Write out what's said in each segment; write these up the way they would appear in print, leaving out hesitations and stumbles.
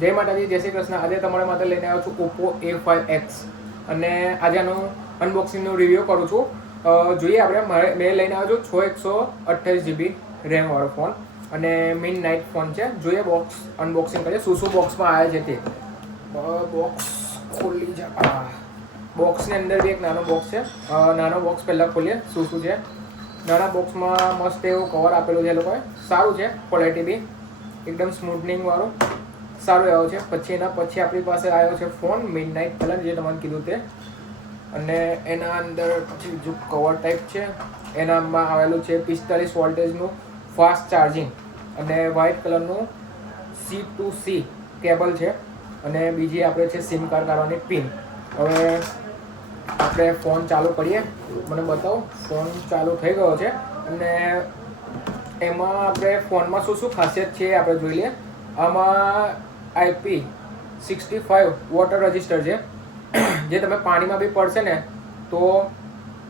જય માતાજી, જય શ્રી કૃષ્ણ. આજે તમારા માટે લઈને આવ્યો છું ઓપ્પો A5X અને આજે આનું અનબોક્સિંગનું રિવ્યૂ કરું છું. જોઈએ આપણે. મેં લઈને આવ્યો છું 6 128 GB રેમ વાળો ફોન અને મિડ નાઇટ ફોન છે. જોઈએ બોક્સ અનબોક્સિંગ કરીએ, શું બોક્સમાં આવે છે તે. બોક્સ ખોલી જા. બોક્સની અંદર બી એક નાનો બોક્સ છે. નાનો બોક્સ પહેલાં ખોલીએ શું છે. નાના બોક્સમાં મસ્ત એવું કવર આપેલું છે એ લોકોએ. સારું છે, ક્વોલિટી બી એકદમ સ્મૂથનિંગ વાળું સારું આવ્યો છે. પછી આપણી પાસે આવ્યો છે ફોન મિડ નાઇટ કલર, જે તમારે કીધું તે. અને એના અંદર પછી બીજું કવર ટાઈપ છે. એનામાં આવેલું છે 45 વોલ્ટેજનું ફાસ્ટ ચાર્જિંગ અને વ્હાઇટ કલરનું C2C કેબલ છે. અને બીજી આપણે છે સિમ કાર્ડ કાઢવાની પિન. હવે આપણે ફોન ચાલુ કરીએ. મને બતાવો. ફોન ચાલુ થઈ ગયો છે અને એમાં આપણે ફોનમાં શું ખાસિયત છે આપણે જોઈ લઈએ. આમાં IP65 વોટર રજિસ્ટર છે, જે તમે પાણીમાં બી પડશે ને તો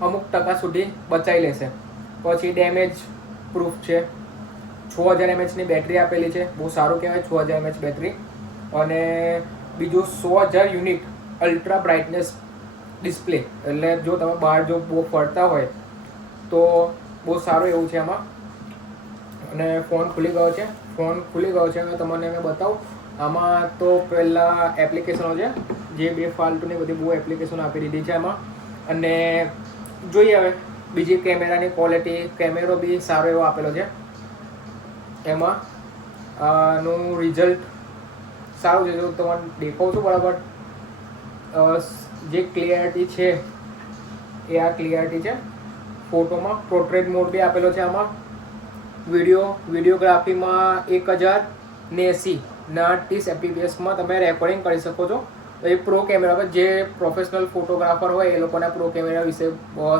અમુક ટકા સુધી બચાવી લેશે. પછી ડેમેજ પ્રૂફ છે. 6000 mAhની બેટરી આપેલી છે, બહુ સારું કહેવાય 6000 mAh બેટરી. અને બીજું 100,000 યુનિટ અલ્ટ્રા બ્રાઇટનેસ ડિસ્પ્લે, એટલે જો તમે બહાર જો બહુ ફરતા હોય તો બહુ સારું એવું છે આમાં. અને ફોન ખુલી ગયો છે. હવે તમને મેં બતાવું. આમાં તો પહેલાં એપ્લિકેશનો છે, જે બે ફાલતુની બધી બહુ એપ્લિકેશનો આપી દીધી છે આમાં. અને જોઈએ હવે બીજી કેમેરાની ક્વોલિટી. કેમેરો બી સારો એવો આપેલો છે એમાં. આનું રિઝલ્ટ સારું છે, જો તમને દેખાવું છું બરાબર. જે ક્લિયરિટી છે એ આ ક્લિયરિટી છે ફોટોમાં. પોર્ટ્રેટ મોડ બી આપેલો છે આમાં. વિડીયોગ્રાફીમાં 1080 fps તમે રેકોર્ડિંગ કરી શકો છો. તો એ પ્રો કેમેરા પર, જે પ્રોફેશનલ ફોટોગ્રાફર હોય એ લોકોના પ્રો કેમેરા વિશે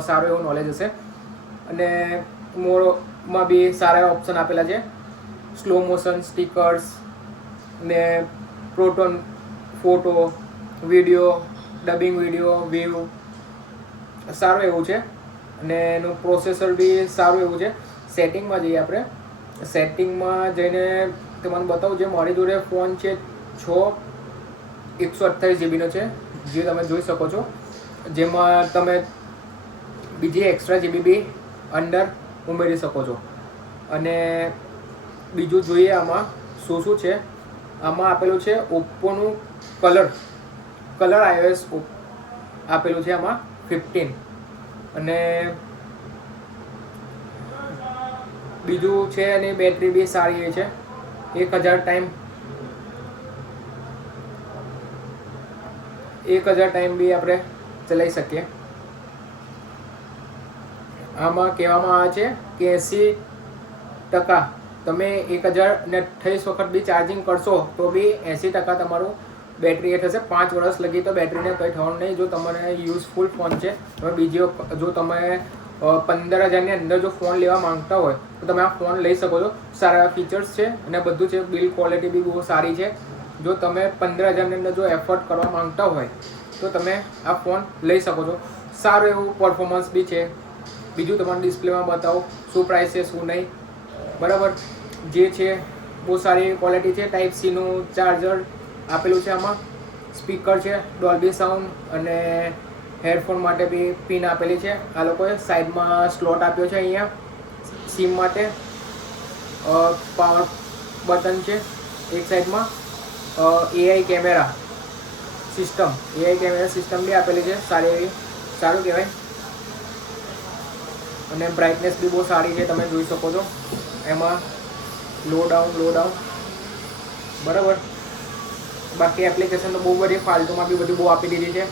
સારું એવું નોલેજ હશે. અને મોડમાં બી સારા એવા ઓપ્શન આપેલા છે. સ્લો મોશન સ્ટીકર્સ ને proton photo, video, dubbing video, view સારું એવું છે. અને એનું પ્રોસેસર બી સારું એવું છે. સેટિંગમાં જઈએ આપણે. સેટિંગમાં જઈને તમને બતાવું. જે મારી જોડે ફોન છે 128 GBનો છે, જે તમે જોઈ શકો છો. જેમાં તમે બીજી એક્સ્ટ્રા GB બી અંદર ઉમેરી શકો છો. અને બીજું જોઈએ આમાં શું છે. આમાં આપેલું છે ઓપ્પોનું કલર iOS આપેલું છે આમાં 15. અને બીજું છે એની બેટરી બી સારી છે. 1000 ટાઈમ બી આપણે ચલાવી શકીએ. આમાં કહેવામાં આવે છે કે 80% તમે 1028 વખત બી ચાર્જિંગ કરશો તો બી 80% તમારું બેટરી એ થશે. 5 વર્ષ લગી તો બેટરીને કંઈ થવાનું નહીં. જો તમને યુઝફુલ ફોન છે, તમે બીજો જો તમે 15,000ની અંદર જો ફોન લેવા માંગતા હોય તો તમે આ ફોન લઈ શકો છો. સારા ફીચર્સ છે અને બધું છે. બિલ્ડ ક્વોલિટી બી બહુ સારી છે. જો તમે 15,000ની અંદર જો એફર્ટ કરવા માંગતા હોય તો તમે આ ફોન લઈ શકો છો. સારું એવું પરફોર્મન્સ બી છે. બીજું તમારે ડિસ્પ્લેમાં બતાવો શું પ્રાઇસ છે શું નહીં. બરાબર, જે છે બહુ સારી ક્વોલિટી છે. ટાઈપ સીનું ચાર્જર આપેલું છે આમાં. સ્પીકર છે, ડોલ્બી સાઉન્ડ અને હેડફોન માટે બી પિન આપેલી છે આ લોકોએ. સાઈડમાં સ્લોટ આપ્યો છે અહીંયા સિમ માટે. પાવર બટન છે એક સાઈડમાં. AI કેમેરા સિસ્ટમ બી આપેલી છે સારી એવી, સારું કહેવાય. અને બ્રાઇટનેસ બી બહુ સારી છે, તમે જોઈ શકો છો એમાં. લો ડાઉન બરાબર. બાકી એપ્લિકેશન તો બહુ બધી ફાલતુમાં બી બધી બહુ આપી દીધી છે,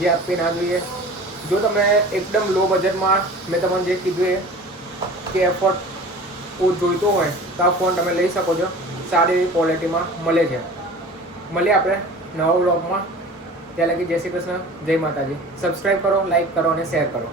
જે આપવી ના જોઈએ. જો તમે એકદમ લો બજેટમાં, મેં તમને જે કીધું એ કે એફર્ટ જોઈતો હોય તો આ ફોન તમે લઈ શકો છો. સારી એવી ક્વોલિટીમાં મળે છે. મળીએ આપણે નવા વ્લોગમાં. ત્યાં લગી જય શ્રી કૃષ્ણ, જય માતાજી. સબસ્ક્રાઈબ કરો, લાઈક કરો અને શેર કરો.